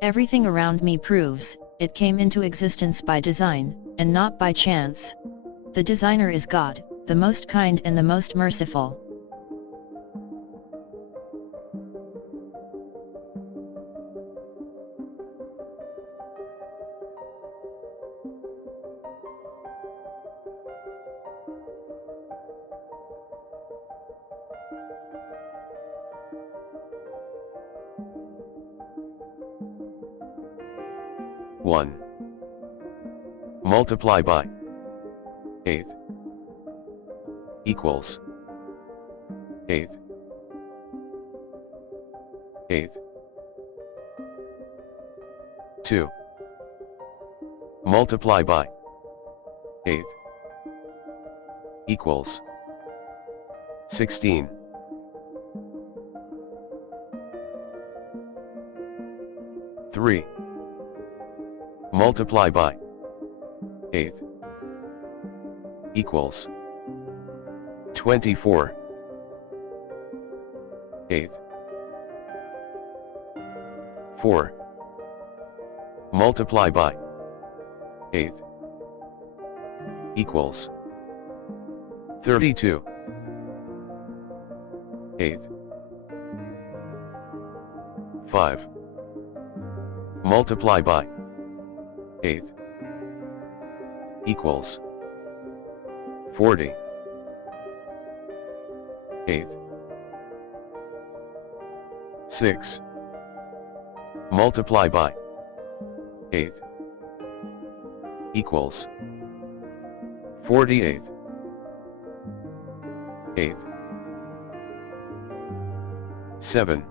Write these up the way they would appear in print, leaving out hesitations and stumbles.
Everything around me proves, it came into existence by design, and not by chance. The designer is God, the most kind and the most merciful. One. Multiply by 8 equals 8. 8. 2. Multiply by 8 equals 16. 3. Multiply by 8 equals 24. 8. 4. Multiply by 8 equals 32. 8. 5. Multiply by 8 equals 40. 8. 6. Multiply by 8 equals 48. 8. 7.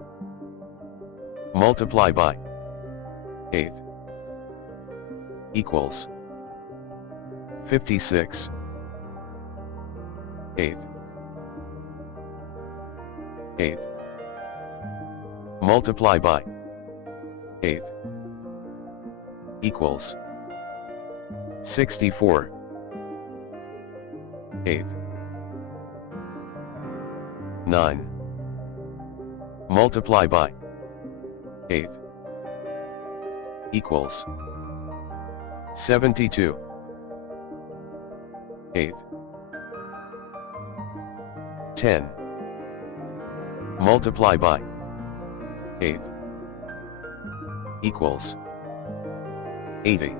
Multiply by 8 equals 56. 8. 8. Multiply by 8 equals 64. 8. 9. Multiply by 8 equals 72. 8. 10. Multiply by 8 equals 80.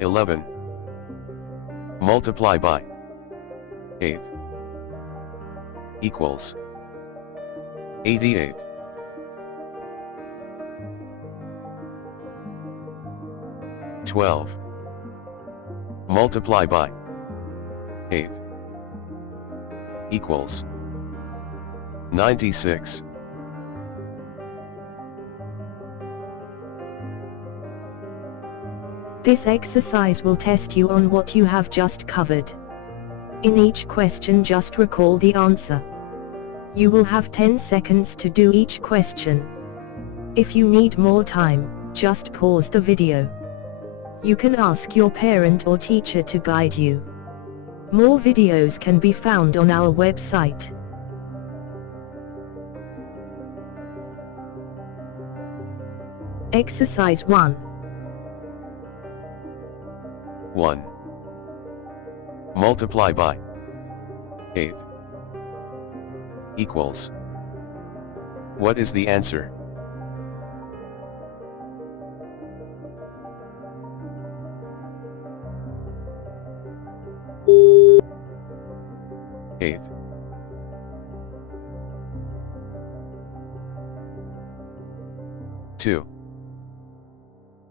11. Multiply by 8 equals 88. 12. Multiply by 8 equals 96. This exercise will test you on what you have just covered. In each question, just recall the answer. You will have 10 seconds to do each question. If you need more time, just pause the video. You can ask your parent or teacher to guide you. More videos can be found on our website. Exercise 1. 1. Multiply by 8 equals. What is the answer? Eight. 2.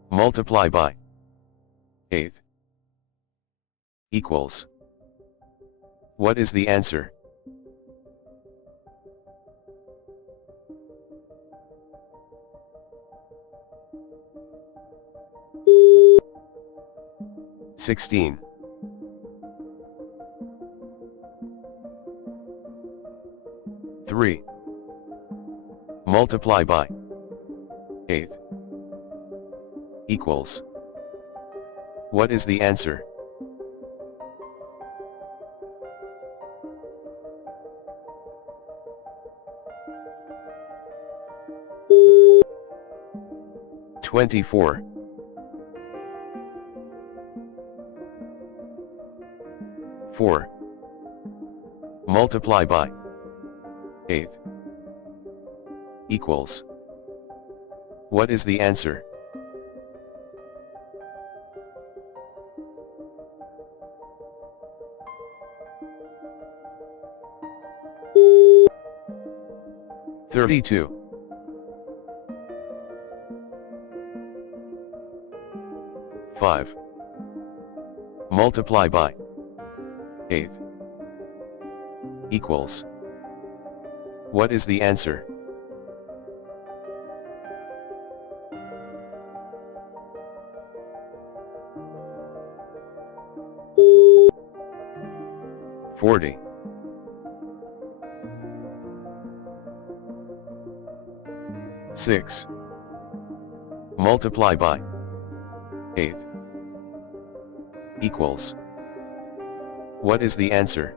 Multiply by 8 equals. What is the answer? Sixteen. 3. Multiply by 8 equals. What is the answer? 24. 4. Multiply by 8 equals. What is the answer? "32. 5. Multiply by 8 equals. What is the answer? "40. 6. Multiply by 8 equals. What is the answer?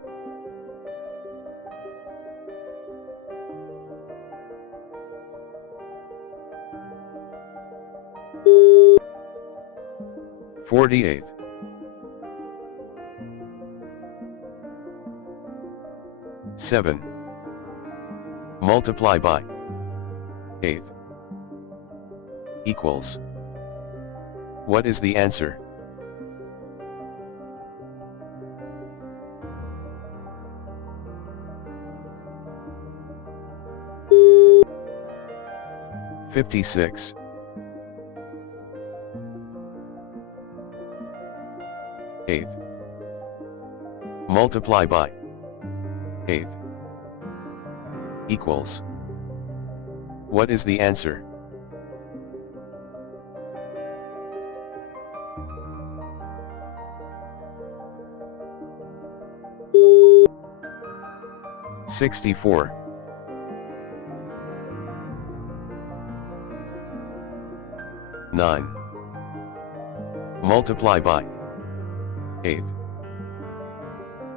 "48. 7. Multiply by 8 equals. What is the answer? "56. 8. Multiply by 8 equals. What is the answer? "64. 9. Multiply by 8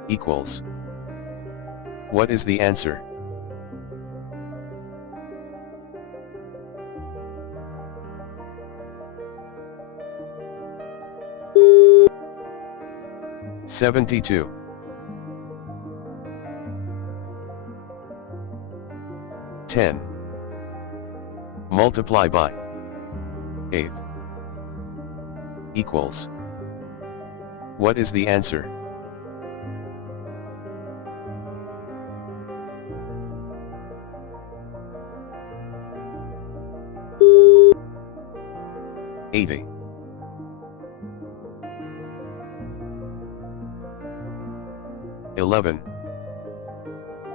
equals. What is the answer? "72. 10. Multiply by 8 equals. What is the answer? "80. 11.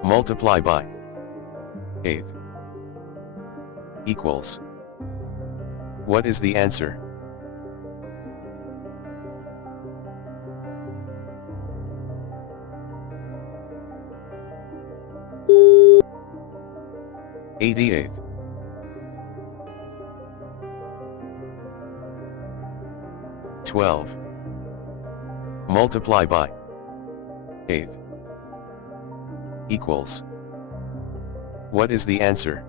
Multiply by 8 equals. What is the answer? "88. 12. Multiply by 8 equals. What is the answer?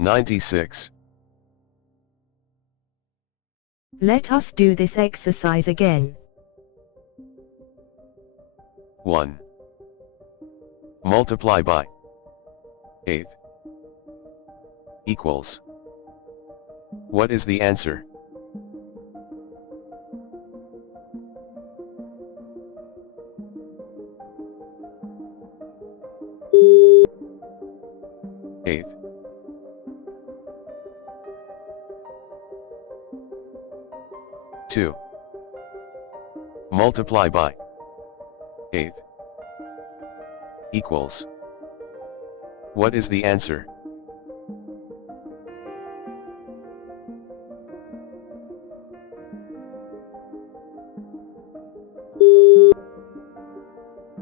"96. Let us do this exercise again. 1. Multiply by 8 equals. What is the answer? "8. 2. Multiply by 8 equals. What is the answer?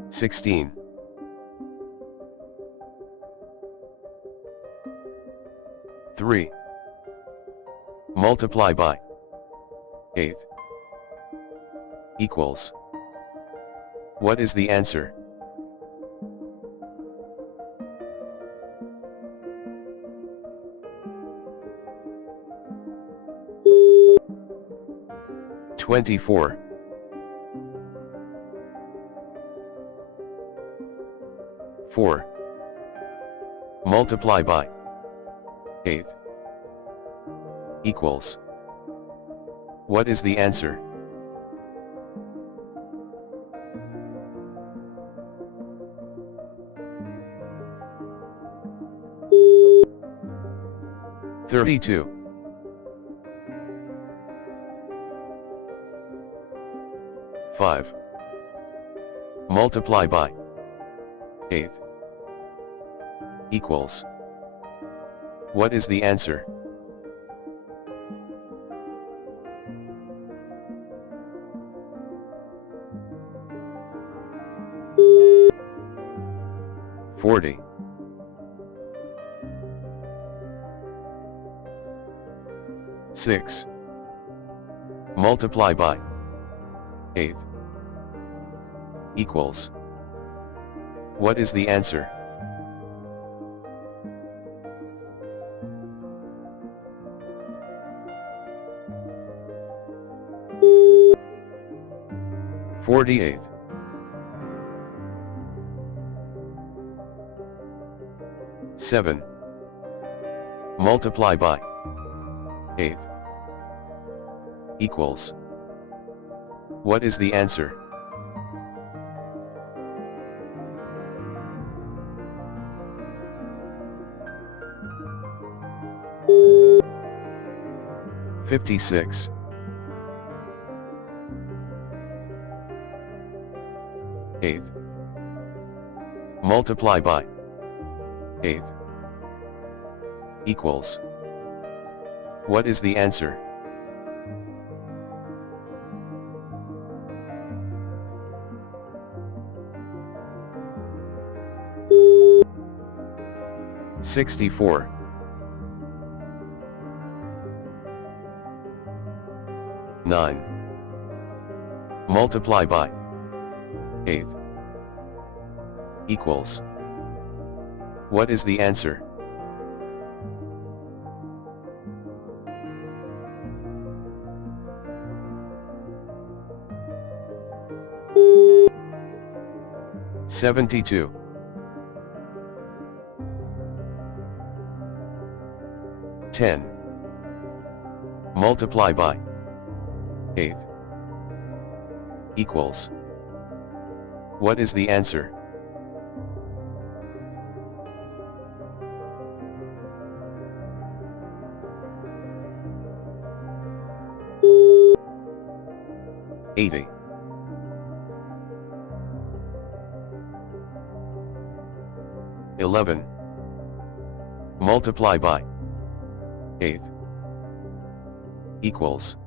"16. 3. Multiply by 8 equals. What is the answer? "24. 4. Multiply by 8 equals. What is the answer? "32. 5. Multiply by 8 equals. What is the answer? "40. 6. Multiply by 8 equals. What is the answer? "48. 7. Multiply by 8 equals. What is the answer? "56. 8. Multiply by 8 equals. What is the answer? "64. 9. Multiply by 8 equals. What is the answer? "72. 10. Multiply by 8 equals. What is the answer? "80. 11. Multiply by 8 equals.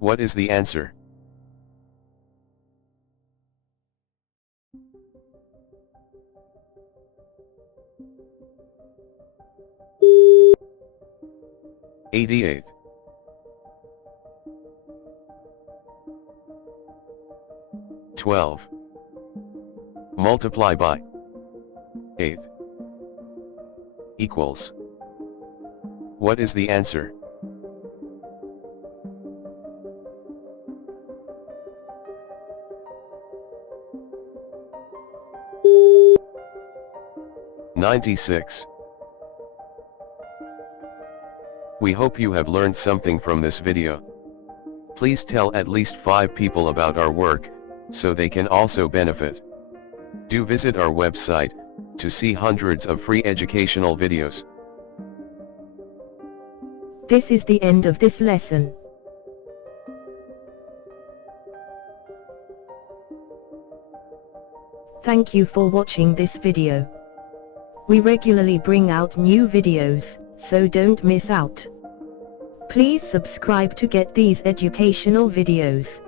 What is the answer? "88. 12. Multiply by 8 equals. What is the answer? "96. We hope you have learned something from this video. Please tell at least 5 people about our work, so they can also benefit. Do visit our website, to see hundreds of free educational videos. This is the end of this lesson. Thank you for watching this video. We regularly bring out new videos, so don't miss out. Please subscribe to get these educational videos.